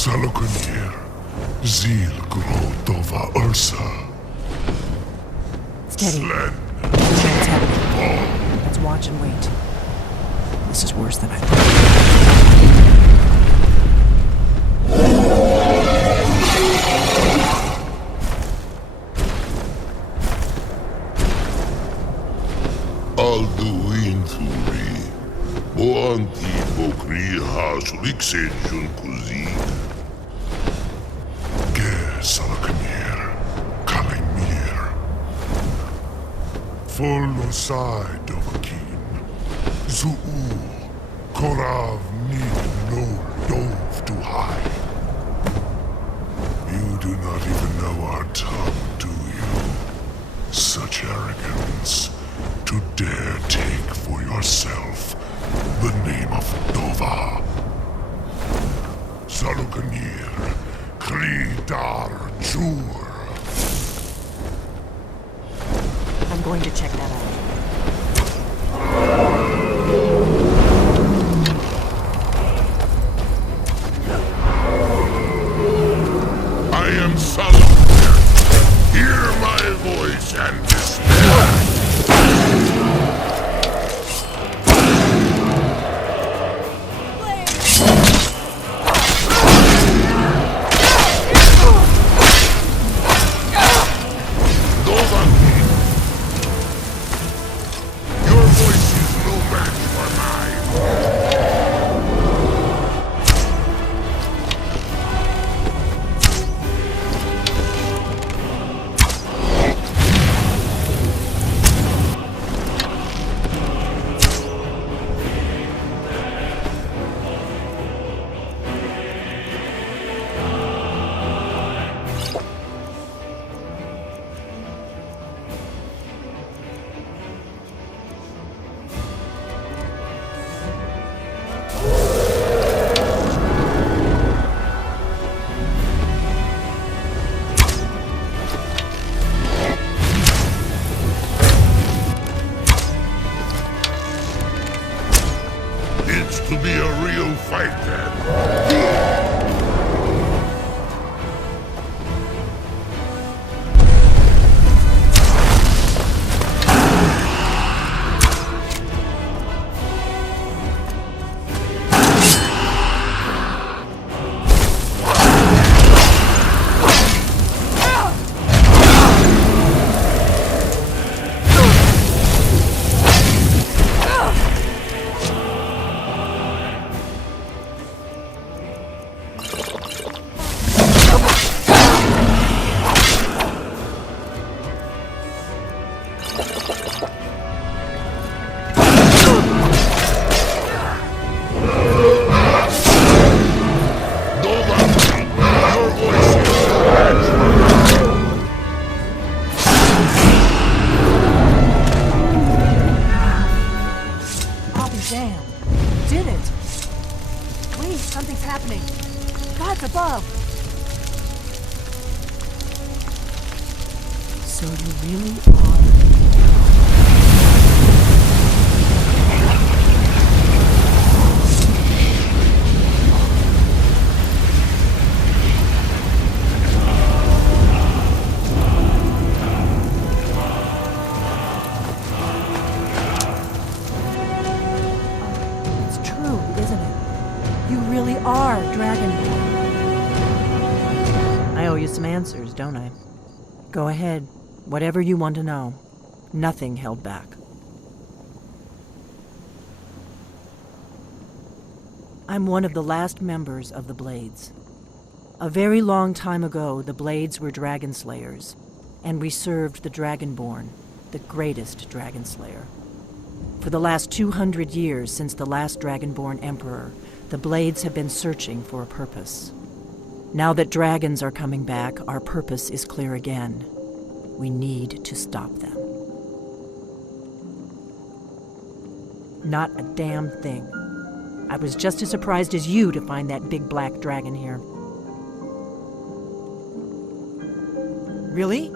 Salokunir, Zil Grotova Ursa. Steady. Slen. What's happening? Let's watch and wait. This is worse than I thought. Alduin Thuri, Boanti Bokri Hasuliksenjun Kuzik. Ge Salokunir, Kalimir. Folusai Dovakin, Zuu, Korav Nin no Dove to hide. You do not even know our tongue, do you? Such arrogance. To dare take for yourself the name of Dova. Salukanir, Kridar Jur. I'm going to check that out. I am Salakir. Hear my voice and despair. It's to be a real fight then. Damn. Did it. Wait, something's happening. God's above. So you really are... are Dragonborn. I owe you some answers, don't I? Go ahead. Whatever you want to know. Nothing held back. I'm one of the last members of the Blades. A very long time ago, the Blades were dragon slayers, and we served the Dragonborn, the greatest dragon slayer. For the last 200 years since the last Dragonborn Emperor, the Blades have been searching for a purpose. Now that dragons are coming back, our purpose is clear again. We need to stop them. Not a damn thing. I was just as surprised as you to find that big black dragon here. Really?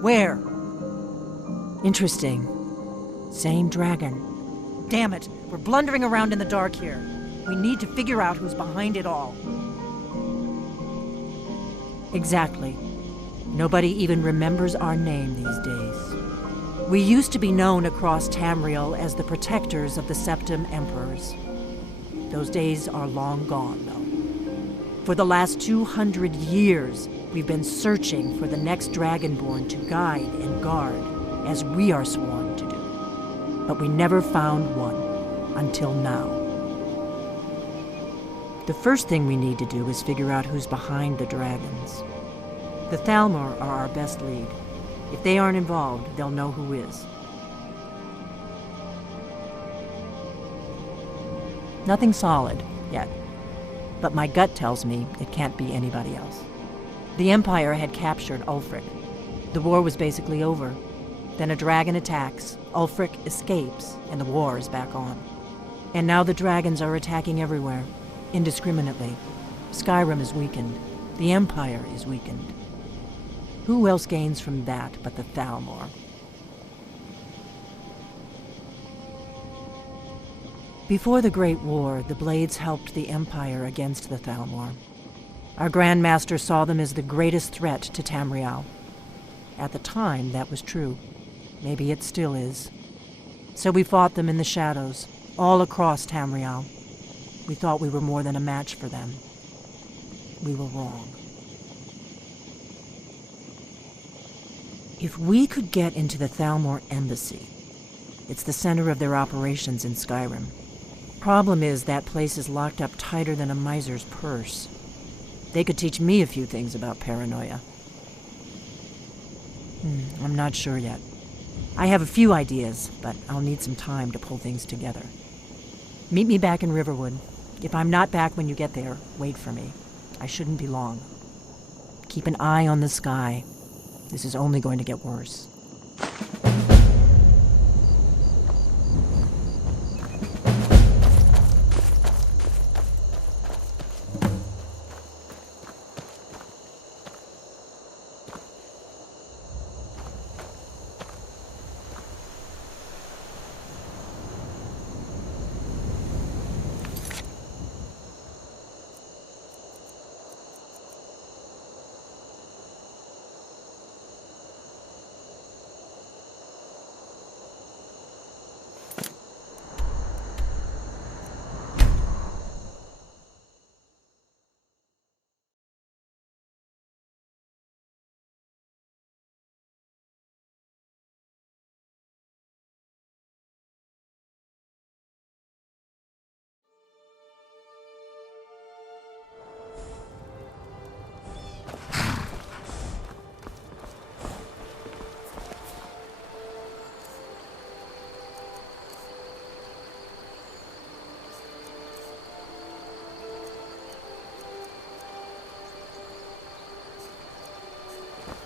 Where? Interesting. Same dragon. Damn it, we're blundering around in the dark here. We need to figure out who's behind it all. Exactly. Nobody even remembers our name these days. We used to be known across Tamriel as the protectors of the Septim Emperors. Those days are long gone, though. For the last 200 years, we've been searching for the next Dragonborn to guide and guard, as we are sworn to do. But we never found one, until now. The first thing we need to do is figure out who's behind the dragons. The Thalmor are our best lead. If they aren't involved, they'll know who is. Nothing solid, yet. But my gut tells me it can't be anybody else. The Empire had captured Ulfric. The war was basically over. Then a dragon attacks, Ulfric escapes, and the war is back on. And now the dragons are attacking everywhere, indiscriminately. Skyrim is weakened. The Empire is weakened. Who else gains from that but the Thalmor? Before the Great War, the Blades helped the Empire against the Thalmor. Our Grand Master saw them as the greatest threat to Tamriel. At the time, that was true. Maybe it still is. So we fought them in the shadows, all across Tamriel. We thought we were more than a match for them. We were wrong. If we could get into the Thalmor embassy, it's the center of their operations in Skyrim. Problem is, that place is locked up tighter than a miser's purse. They could teach me a few things about paranoia. I'm not sure yet. I have a few ideas, but I'll need some time to pull things together. Meet me back in Riverwood. If I'm not back when you get there, wait for me. I shouldn't be long. Keep an eye on the sky. This is only going to get worse.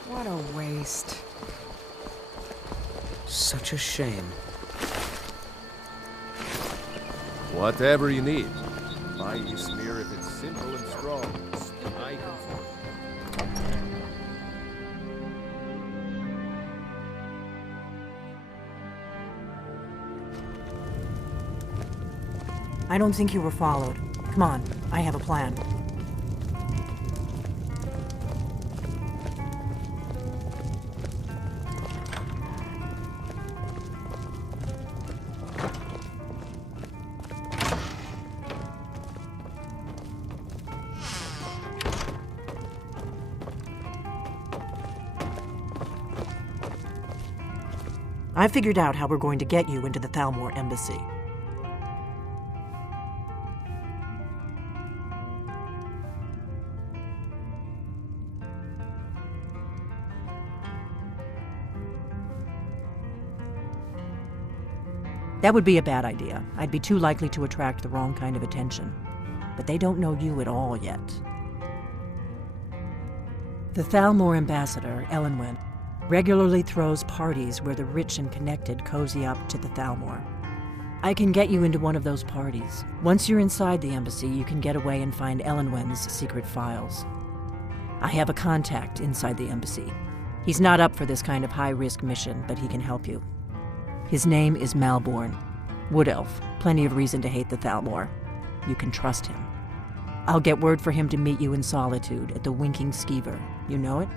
What a waste. Such a shame. Whatever you need. My smear if it's simple and strong. I can. I don't think you were followed. Come on, I have a plan. I figured out how we're going to get you into the Thalmor embassy. That would be a bad idea. I'd be too likely to attract the wrong kind of attention. But they don't know you at all yet. The Thalmor ambassador, Elenwen, regularly throws parties where the rich and connected cozy up to the Thalmor. I can get you into one of those parties. Once you're inside the embassy, you can get away and find Elenwen's secret files. I have a contact inside the embassy. He's not up for this kind of high-risk mission, but he can help you. His name is Malborn. Wood Elf. Plenty of reason to hate the Thalmor. You can trust him. I'll get word for him to meet you in Solitude at the Winking Skeever. You know it?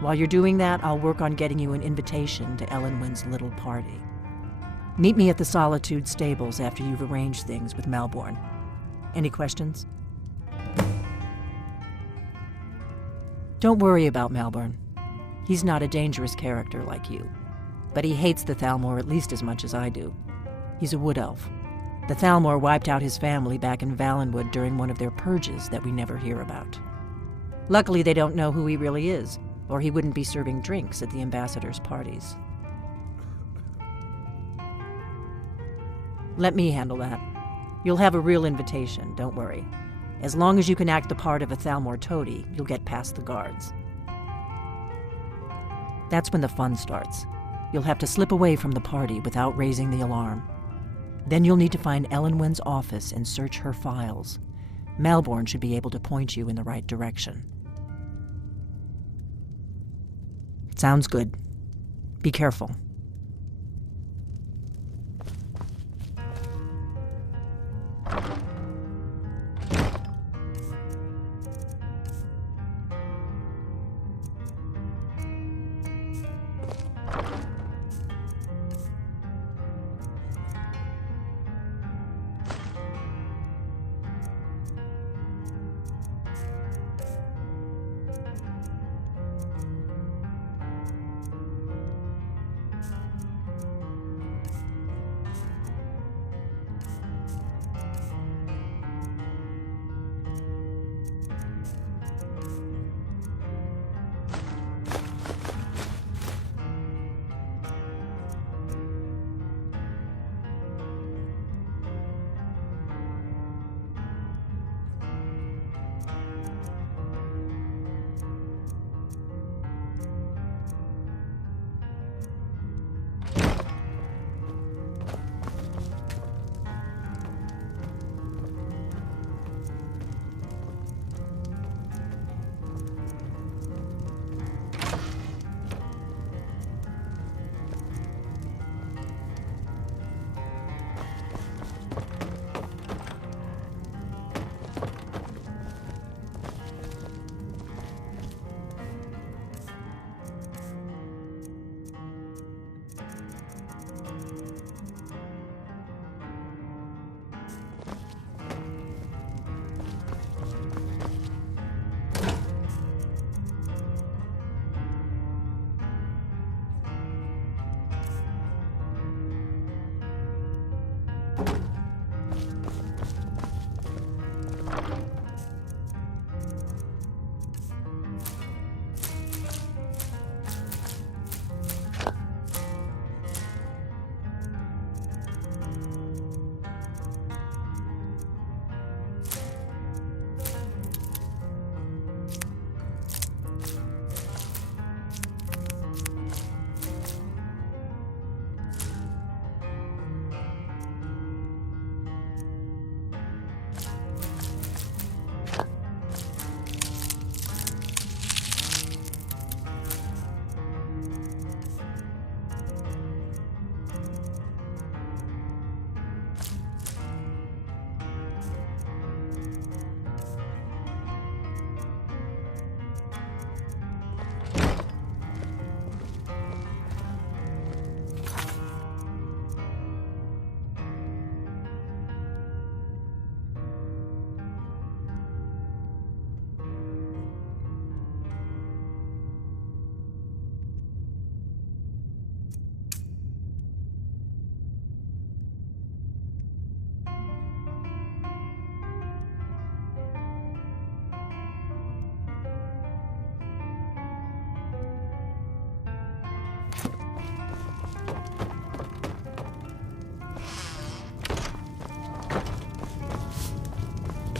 While you're doing that, I'll work on getting you an invitation to Elenwen's little party. Meet me at the Solitude stables after you've arranged things with Malborn. Any questions? Don't worry about Malborn. He's not a dangerous character like you. But he hates the Thalmor at least as much as I do. He's a wood elf. The Thalmor wiped out his family back in Valenwood during one of their purges that we never hear about. Luckily, they don't know who he really is, or he wouldn't be serving drinks at the ambassadors' parties. Let me handle that. You'll have a real invitation, don't worry. As long as you can act the part of a Thalmor toady, you'll get past the guards. That's when the fun starts. You'll have to slip away from the party without raising the alarm. Then you'll need to find Elenwen's office and search her files. Malborn should be able to point you in the right direction. Sounds good. Be careful.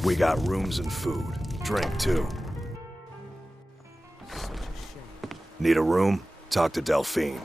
We got rooms and food. Drink, too. Need a room? Talk to Delphine.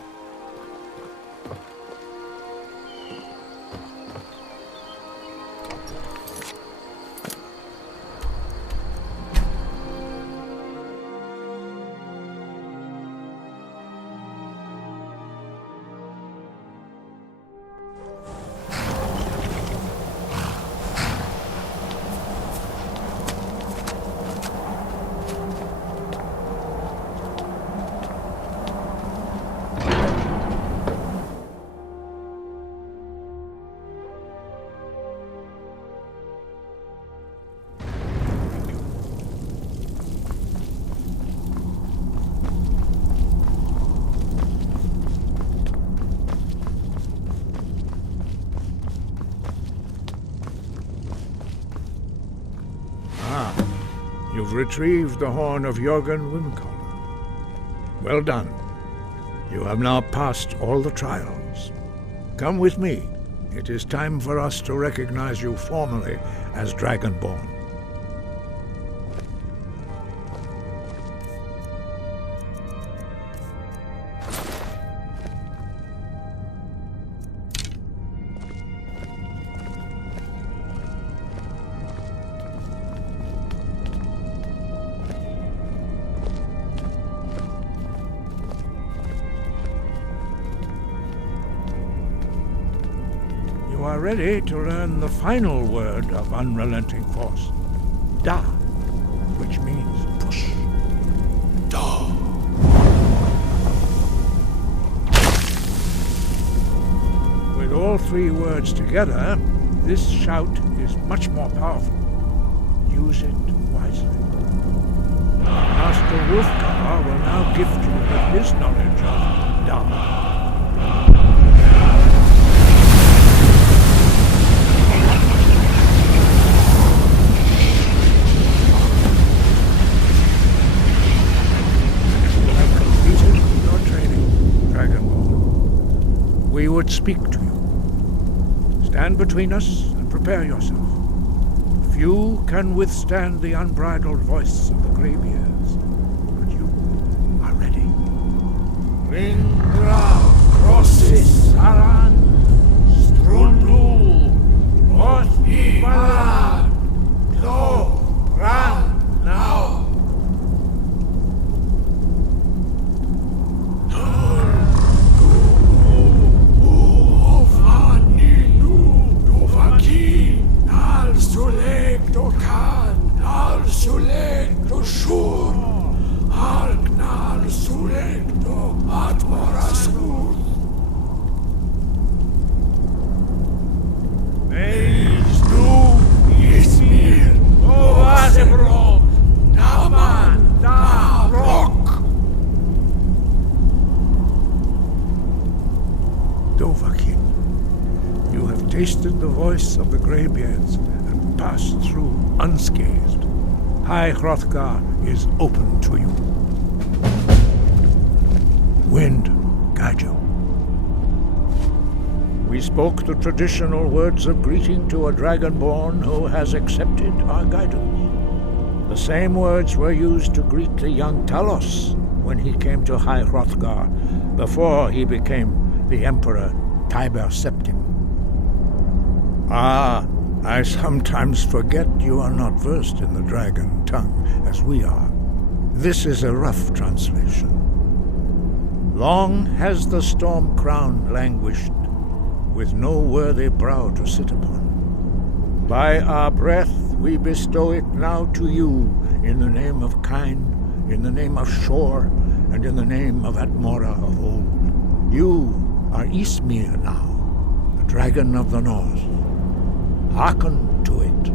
You've retrieved the horn of Jürgen Wimcollar. Well done. You have now passed all the trials. Come with me. It is time for us to recognize you formally as Dragonborn. You are ready to learn the final word of unrelenting force. Da, which means push. Da. With all three words together, this shout is much more powerful. Use it wisely. Master Wolfgar will now gift you with his knowledge of Da. We would speak to you. Stand between us and prepare yourself. Few can withstand the unbridled voice of the graybeards, but you are ready. Ringra, Crossis, Saran, Strundul, Othibala, Lo, Ran, now. Dovahkiin, you have tasted the voice of the graybeards and passed through unscathed. High Hrothgar is open to you. Wind, guide you. We spoke the traditional words of greeting to a dragonborn who has accepted our guidance. The same words were used to greet the young Talos when he came to High Hrothgar, before he became the Emperor Tiber Septim. Ah, I sometimes forget you are not versed in the dragon tongue as we are. This is a rough translation. Long has the storm crown languished, with no worthy brow to sit upon. By our breath we bestow it now to you, in the name of Kine, in the name of Shor, and in the name of Atmora of old. You are Ysmir now, the dragon of the north. Hearken to it.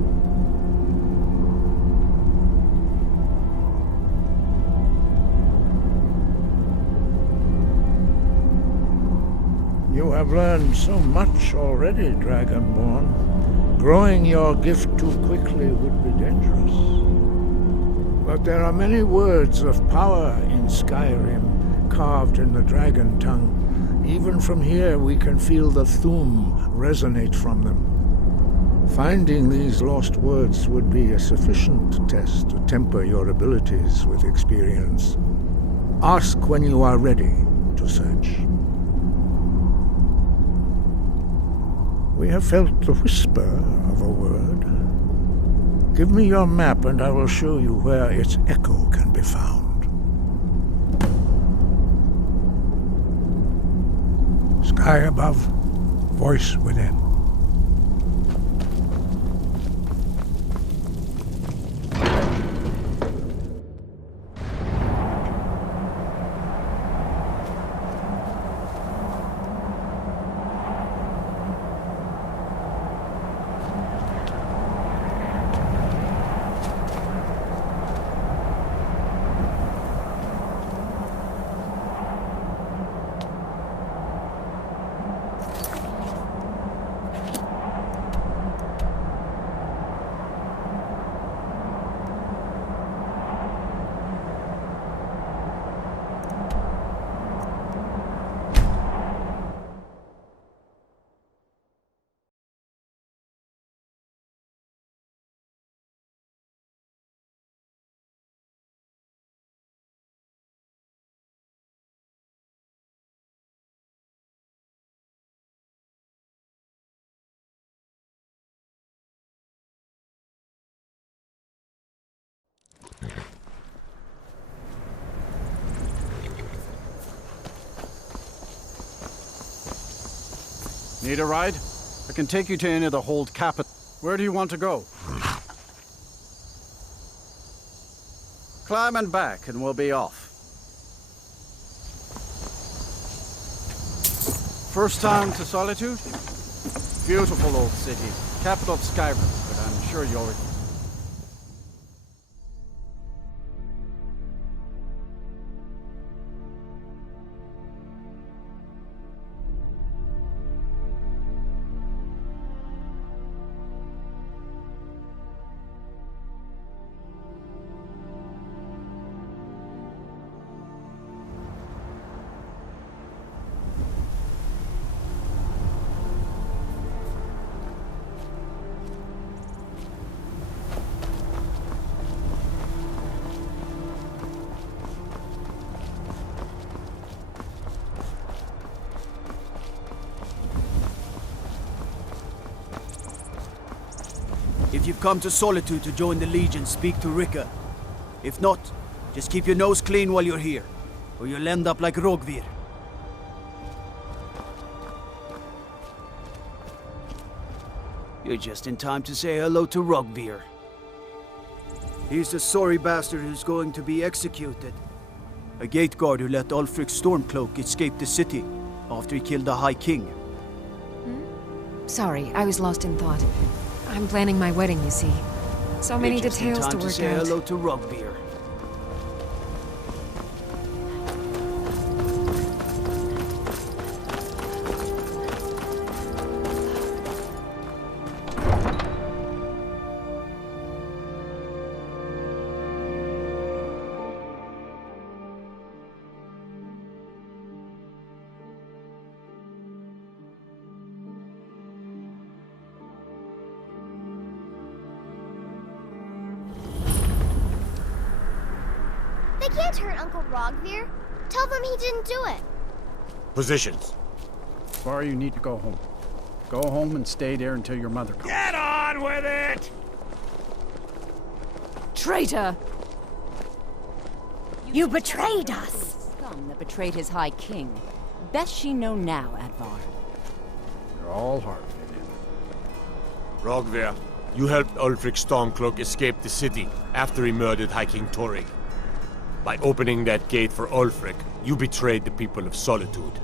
You have learned so much already, Dragonborn. Growing your gift too quickly would be dangerous. But there are many words of power in Skyrim, carved in the dragon tongue. Even from here we can feel the Thu'um resonate from them. Finding these lost words would be a sufficient test to temper your abilities with experience. Ask when you are ready to search. We have felt the whisper of a word. Give me your map and I will show you where its echo can be found. Sky above, voice within. Need a ride? I can take you to any of the hold capital. Where do you want to go? Climb and back, and we'll be off. First time to Solitude? Beautiful old city. Capital of Skyrim, but I'm sure you already... If you've come to Solitude to join the Legion, speak to Rika. If not, just keep your nose clean while you're here, or you'll end up like Rogvir. You're just in time to say hello to Rogvir. He's the sorry bastard who's going to be executed. A gate guard who let Ulfric Stormcloak escape the city after he killed the High King. Sorry, I was lost in thought. I'm planning my wedding, you see. So many You're just in details to time work say out. hello to Rogvir. They can't hurt Uncle Rogvir. Tell them he didn't do it. Positions. Var, you need to go home. Go home and stay there until your mother comes. Get on with it! Traitor! You betrayed us! Scum that betrayed his High King. Best she know now, Advar. You're all hard, Vivian. Rogvir, you helped Ulfric Stormcloak escape the city after he murdered High King Torrig. By opening that gate for Ulfric, you betrayed the people of Solitude.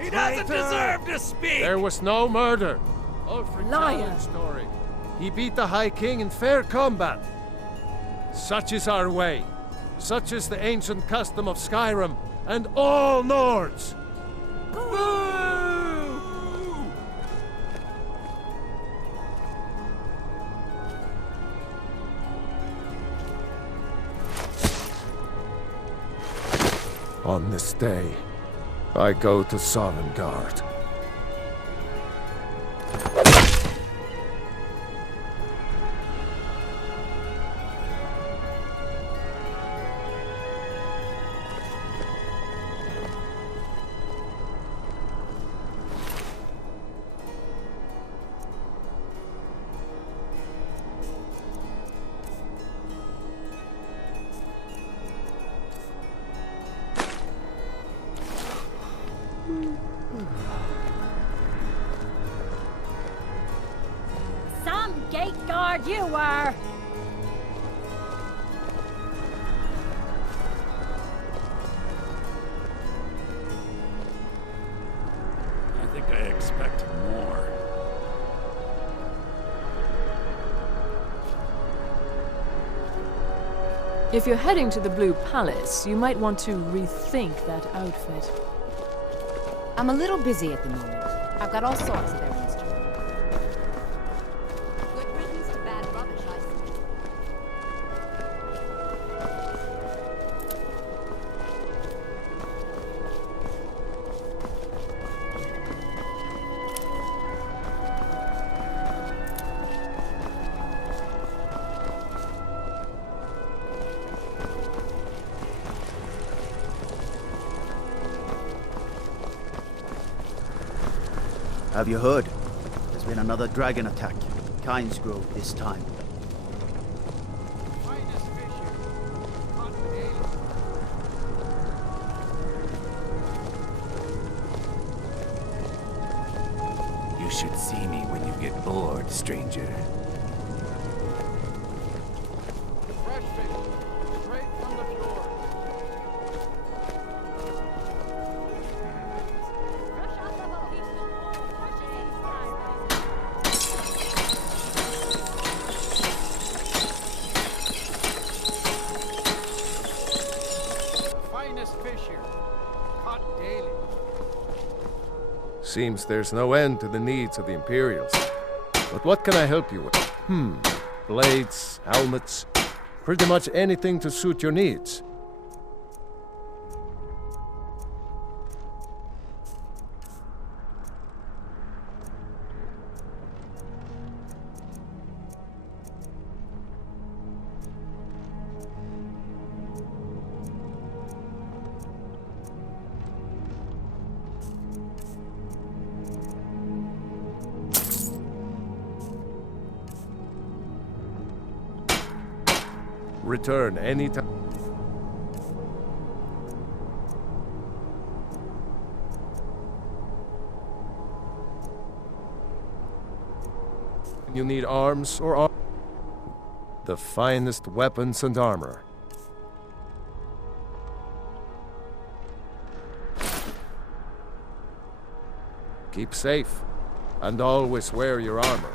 He doesn't deserve to speak! There was no murder. Ulfric challenged Torrig. He beat the High King in fair combat. Such is our way. Such is the ancient custom of Skyrim and all Nords. On this day, I go to Sovngarde. Some gate guard you were! I think I expect more. If you're heading to the Blue Palace, you might want to rethink that outfit. I'm a little busy at the moment. I've got all sorts of errands to run. Good riddance to bad rubbish, I see. Have you heard? There's been another dragon attack. Kinesgrove this time. You should see me when you get bored, stranger. Fresh fish, straight from the fjord. The finest fish here, caught daily. Seems there's no end to the needs of the Imperials. But what can I help you with? Blades, helmets, pretty much anything to suit your needs. Return anytime. You need arms or the finest weapons and armor. Keep safe, and always wear your armor.